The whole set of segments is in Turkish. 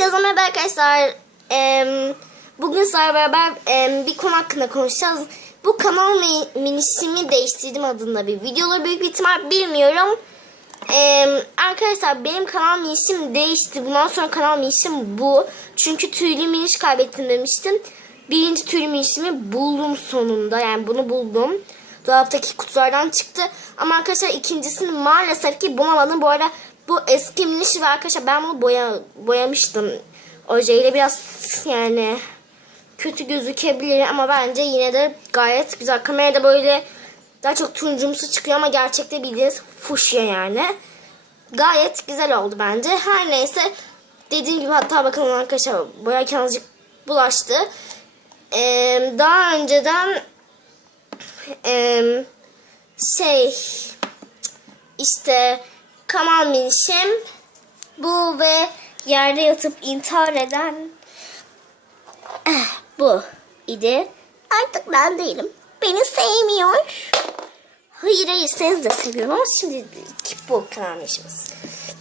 Herkese merhaba arkadaşlar. Bugün sizlerle beraber bir konu hakkında konuşacağız. Bu kanal mi, minisimi değiştirdim adında bir videoları büyük bir ihtimal bilmiyorum. Arkadaşlar benim kanal minisim değişti. Bundan sonra kanal minisim bu. Çünkü tüylü miniş kaybettim demiştim. Birinci tüylü minişimi buldum sonunda. Yani bunu buldum. Dolaptaki kutulardan çıktı. Ama arkadaşlar ikincisini maalesef ki bulamadım. Bu arada bu eski miniş ve arkadaşlar ben bunu boya, boyamıştım. Ojeyle biraz yani kötü gözükebilir ama bence yine de gayet güzel. Kamerada böyle daha çok turuncumsu çıkıyor ama gerçekte bildiğiniz fuşya yani. Gayet güzel oldu bence. Her neyse dediğim gibi hatta bakın arkadaşlar boyarken azıcık bulaştı. Ee, daha önceden ee, şey işte Kamal Minişim bu ve yerde yatıp intihar eden eh, bu idi. Artık ben değilim. Beni sevmiyor. Hayır hayır seni de seviyorum ama şimdi bu Kamal Minişimiz.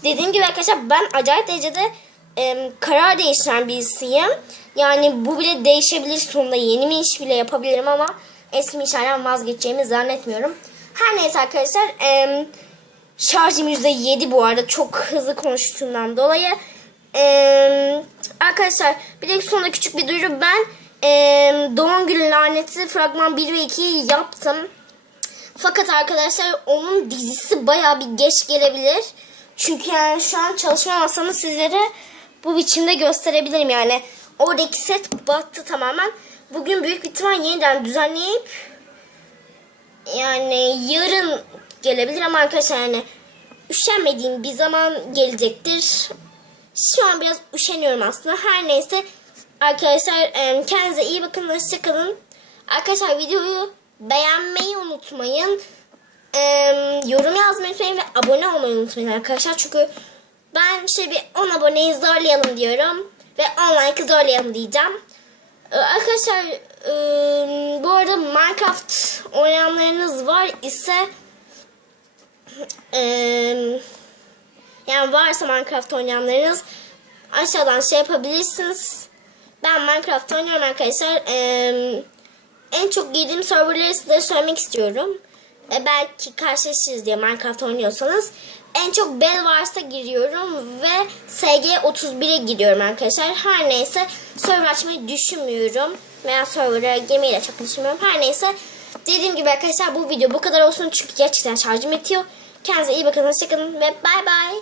Dediğim gibi arkadaşlar ben acayip derecede em, karar değiştiren birisiyim. Yani bu bile değişebilir sonunda yeni bir iş bile yapabilirim ama eski işlerden vazgeçeceğimi zannetmiyorum. Her neyse arkadaşlar em, şarjım %7 bu arada çok hızlı konuştuğumdan dolayı. Em, arkadaşlar bir de sonunda küçük bir duyuru ben em, doğum günü laneti fragman 1 ve 2'yi yaptım. Fakat arkadaşlar onun dizisi baya bir geç gelebilir. Çünkü yani şu an çalışma masamı sizlere bu biçimde gösterebilirim. Yani oradaki set battı tamamen. Bugün büyük bir ihtimal yeniden düzenleyip yani yarın gelebilir ama arkadaşlar yani üşenmediğim bir zaman gelecektir. Şu an biraz üşeniyorum aslında. Her neyse arkadaşlar kendinize iyi bakın. Hoşçakalın. Arkadaşlar videoyu beğenmeyi unutmayın. Yorum yazmayı unutmayın ve abone olmayı unutmayın arkadaşlar. Çünkü ben işte bir 10 aboneyi zorlayalım diyorum. Ve 10 like'ı zorlayalım diyeceğim. Ee, Arkadaşlar bu arada Minecraft oynayanlarınız var ise yani varsa Minecraft oynayanlarınız aşağıdan şey yapabilirsiniz. Ben Minecraft oynuyorum arkadaşlar. En çok girdiğim serverleri size söylemek istiyorum. E, belki karşılaşırız diye Minecraft oynuyorsanız. En çok bel varsa giriyorum ve SG31'e giriyorum arkadaşlar. Her neyse server açmayı düşünmüyorum. Veya server'a gemiyle çok düşünmüyorum. Her neyse dediğim gibi arkadaşlar bu video bu kadar olsun. Çünkü gerçekten şarjım yetiyor. Kendinize iyi bakın. Hoşçakalın ve bay bay.